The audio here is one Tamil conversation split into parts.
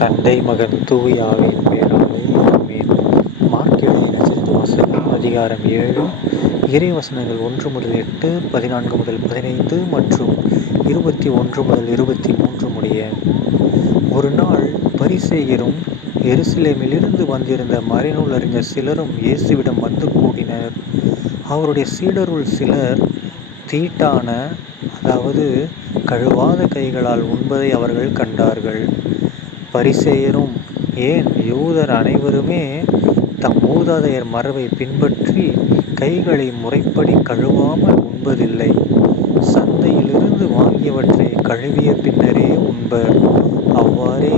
தந்தை மகன் தூயாவின் பேராலே ஆமீன் மார்க்கிடைய நட்சத்திர வசனம் அதிகாரம் ஏழு. இறைவசனங்கள் ஒன்று முதல் எட்டு பதினான்கு முதல் பதினைந்து மற்றும் இருபத்தி ஒன்று முதல் இருபத்தி மூன்று முடிய. ஒரு நாள் பரிசேயரும் எருசலேமிலிருந்து வந்திருந்த மறைநூல் அறிஞர் சிலரும் இயேசுவிடம் வந்து கூடினர். அவருடைய சீடருள் சிலர் தீட்டான அதாவது கழுவாத கைகளால் உண்பதை அவர்கள் கண்டார்கள். பரிசேயரும் ஏன் யூதர் அனைவருமே தம் மூதாதையர் மரபை பின்பற்றி கைகளை முறைப்படி கழுவாமல் உண்பதில்லை. சந்தையிலிருந்து வாங்கியவற்றை கழுவிய பின்னரே உண்பர். அவ்வாறே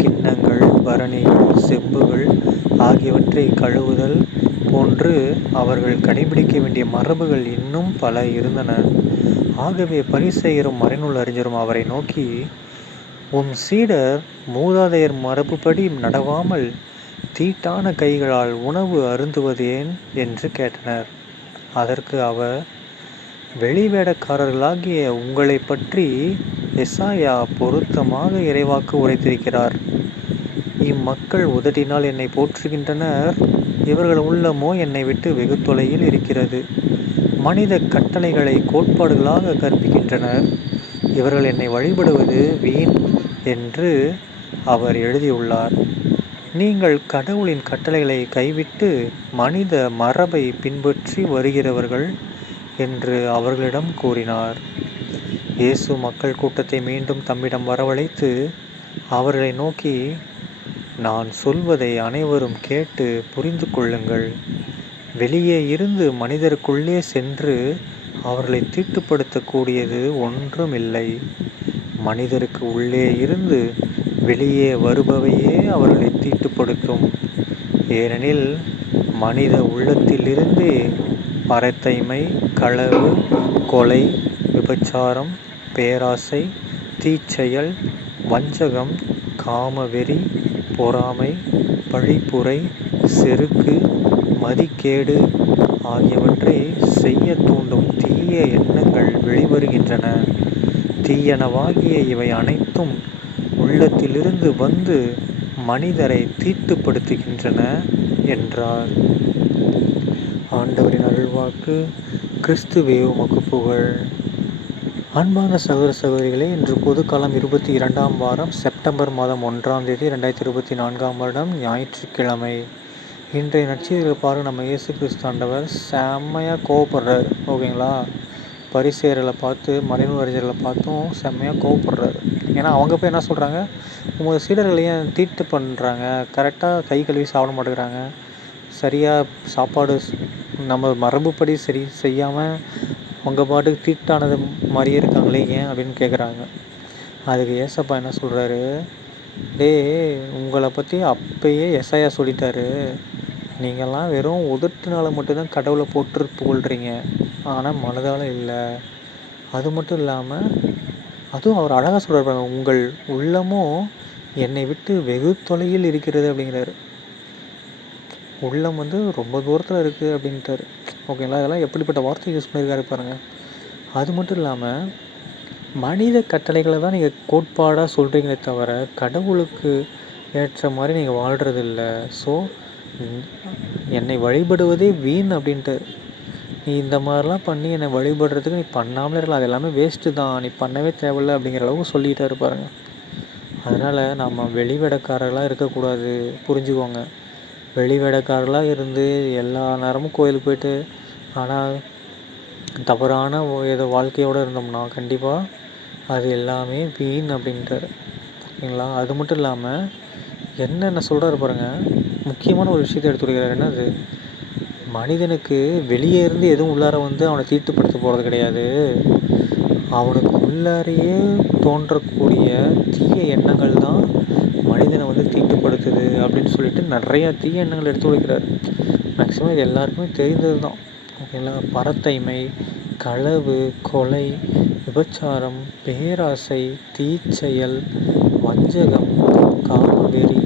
கிண்ணங்கள் பரணிகள் செம்புகள் ஆகியவற்றை கழுவுதல் போன்று அவர்கள் கடைபிடிக்க வேண்டிய மரபுகள் இன்னும் பல இருந்தன. ஆகவே பரிசெயரும் மறைநூல் அறிஞரும் அவரை நோக்கி உம் சீடர் மூதாதையர் மரபுப்படி நடவாமல் தீட்டான கைகளால் உணவு அருந்துவதேன் என்று கேட்டனர். அதற்கு அவர் வெளிவேடக்காரர்களாகிய உங்களை பற்றி எசாயா பொருத்தமாக இறைவாக்கு உரைத்திருக்கிறார். இம்மக்கள் உதட்டினால் என்னை போற்றுகின்றனர். இவர்கள் உள்ளமோ என்னை விட்டு வெகு தொலையில் இருக்கிறது. மனித கட்டளைகளை கோட்பாடுகளாக கற்பிக்கின்றனர். இவர்கள் என்னை வழிபடுவது வீண் என்று அவர் எழுதியுள்ளார். நீங்கள் கடவுளின் கட்டளைகளை கைவிட்டு மனித மரபை பின்பற்றி வருகிறவர்கள் என்று அவர்களிடம் கூறினார். இயேசு மக்கள் கூட்டத்தை மீண்டும் தம்மிடம் வரவழைத்து அவர்களை நோக்கி நான் சொல்வதை அனைவரும் கேட்டு புரிந்து கொள்ளுங்கள். வெளியே இருந்து மனிதருக்குள்ளே சென்று அவர்களை தீட்டுப்படுத்தக்கூடியது ஒன்றுமில்லை. மனிதருக்கு உள்ளே இருந்து வெளியே வருபவையே அவர்களை தீட்டுப்படுத்தும். ஏனெனில் மனித உள்ளத்திலிருந்தே பரத்தைமை களவு கொலை விபச்சாரம் பேராசை தீச்செயல் வஞ்சகம் காமவெறி பொறாமை பழிப்புரை செருக்கு மதிக்கேடு ஆகியவற்றை செய்ய தூண்டும் தீய எண்ணங்கள் வெளிவருகின்றன. தீயனவாகிய இவை அனைத்தும் உள்ளத்திலிருந்து வந்து மனிதரை தீட்டுப்படுத்துகின்றன என்றார். ஆண்டவரின் அருள்வாக்கு கிறிஸ்துவே உமக்கு புகழ். அன்பான சகோதர சகோதரிகளே இன்று பொதுக்காலம் இருபத்தி இரண்டாம் வாரம் செப்டம்பர் மாதம் ஒன்றாம் தேதி ரெண்டாயிரத்தி இருபத்தி நான்காம் வருடம் ஞாயிற்றுக்கிழமை. இன்றைய நட்சத்திர பாரு நம்ம இயேசு கிறிஸ்து ஆண்டவர் செம்மையாக கோவப்படுறார். ஓகேங்களா? பரிசேரலை பார்த்து மறைநூல் அறிஞர்களை பார்த்தும் செம்மையாக கோவப்படுறாரு. ஏன்னா அவங்க போய் என்ன சொல்கிறாங்க உங்கள் சீடர்களை ஏன் தீட்டு பண்ணுறாங்க கரெக்டாக கை கழுவி சாப்பிட மாட்டேங்கிறாங்க. சரியாக சாப்பாடு நம்ம மரபுப்படி சரி செய்யாமல் அவங்க பாட்டுக்கு தீட்டானது மாதிரியே இருக்காங்களே ஏன்? அப்படின்னு கேட்குறாங்க அதுக்கு ஏசப்பா என்ன சொல்கிறாரு டே உங்களை பற்றி அப்பயே எஸ்ஐயா சொல்லிட்டாரு. நீங்கள்லாம் வெறும் உதட்டுனால மட்டும்தான் கடவுளை போட்டு புகழ்கிறீங்க ஆனால் மனதால் இல்லை. அது மட்டும் இல்லாமல் அதுவும் அவர் அழகாக சொல்கிறார் உங்கள் உள்ளமும் என்னை விட்டு வெகு தொலையில் இருக்கிறது அப்படிங்கிறாரு. உள்ளம் வந்து ரொம்ப தூரத்தில் இருக்குது அப்படின்ட்டாரு. ஓகேங்களா? இதெல்லாம் எப்படிப்பட்ட வார்த்தை யூஸ் பண்ணியிருக்காரு பாருங்கள் அது மட்டும் இல்லாமல் மனித கட்டளைகளை தான் நீங்கள் கோட்பாடாக சொல்கிறீங்களே தவிர கடவுளுக்கு ஏற்ற மாதிரி நீங்கள் வாழ்கிறதில்ல ஸோ என்னை வழிபடுவதே வீண் அப்படின்ட்டு நீ இந்த மாதிரிலாம் பண்ணி என்னை வழிபடுறதுக்கு நீ பண்ணாமலே இருக்கலாம். அது எல்லாமே வேஸ்ட்டு தான். நீ பண்ணவே தேவையில்ல அப்படிங்கிற அளவுக்கு சொல்லிட்டாரு பாருங்க அதனால் நம்ம வெளிவேடக்காரர்களாக இருக்கக்கூடாது. புரிஞ்சுக்கோங்க. வெளிவேடக்காரர்களாக இருந்து எல்லா நேரமும் கோயிலுக்கு போயிட்டு ஆனால் தவறான ஏதோ வாழ்க்கையோடு இருந்தோம்னா கண்டிப்பாக அது எல்லாமே வீண் அப்படின்ட்டாரு ஓகேங்களா அது மட்டும் இல்லாமல் என்னென்ன சொல்கிறாரு பாருங்கள் முக்கியமான ஒரு விஷயத்தை எடுத்துருக்கிறார். என்னது? மனிதனுக்கு வெளியே இருந்து எதுவும் உள்ளார வந்து அவனை தீட்டுப்படுத்த போகிறது கிடையாது. அவனுக்கு உள்ளாரையே தோன்றக்கூடிய தீய எண்ணங்கள் தான் மனிதனை வந்து தீட்டுப்படுத்துது அப்படின்னு சொல்லிட்டு நிறையா தீய எண்ணங்கள் எடுத்து உழைக்கிறார் மேக்ஸிமம் இது எல்லாருக்குமே தெரிந்தது தான். ஓகேங்களா பரத்தைமை களவு கொலை விபச்சாரம் பேராசை தீச்செயல் வஞ்சகம் காமவெறி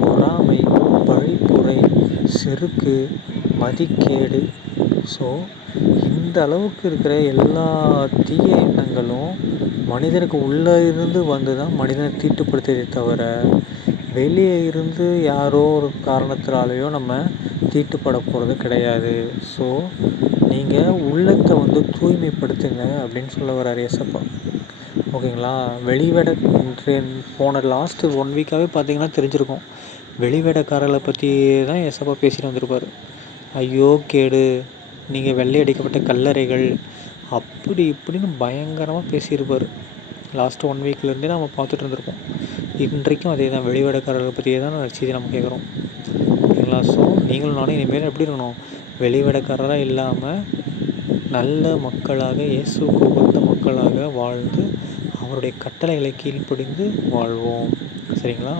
பொறாமை பழிப்புரை செருக்கு மதிக்கேடு. ஸோ இந்த அளவுக்கு இருக்கிற எல்லா தீய எண்ணங்களும் மனிதனுக்கு உள்ளே இருந்து வந்து தான் மனிதனை தீட்டுப்படுத்ததே தவிர வெளியே இருந்து யாரோ ஒரு காரணத்தினாலேயோ நம்ம தீட்டுப்பட போகிறது கிடையாது. ஸோ நீங்கள் உள்ளத்தை வந்து தூய்மைப்படுத்துங்க அப்படின்னு சொல்ல வர்றார் ஏசப்பா ஓகேங்களா? வெளிவேட போன லாஸ்ட்டு ஒன் வீக்காகவே பார்த்தீங்கன்னா தெரிஞ்சிருக்கும். வெளிவேடக்காரர்களை பற்றி தான் எசப்பா பேசிட்டு வந்திருப்பார். ஐயோ கேடு. நீங்கள் வெள்ளை அடிக்கப்பட்ட கல்லறைகள். அப்படி இப்படின்னு பயங்கரமாக பேசியிருப்பார். லாஸ்ட்டு ஒன் வீக்லேருந்தே நம்ம பார்த்துட்டு இருந்திருப்போம். இன்றைக்கும் அதே தான். வெளிவடக்காரர்களை பற்றியே தான் செய்தி நம்ம கேட்குறோம். ஓகேங்களா ஸோ நீங்களும் நானும் இனிமேல் எப்படி இருக்கணும்? வெளிவடக்காரராக இல்லாமல் நல்ல மக்களாக இயேசுக்கு உகந்த மக்களாக வாழ்ந்து அவருடைய கட்டளைகளை கீழ்ப்படிந்து வாழ்வோம். சரிங்களா?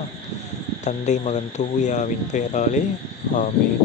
தந்தை மகன் தூயாவின் பெயராலே ஆமீன்.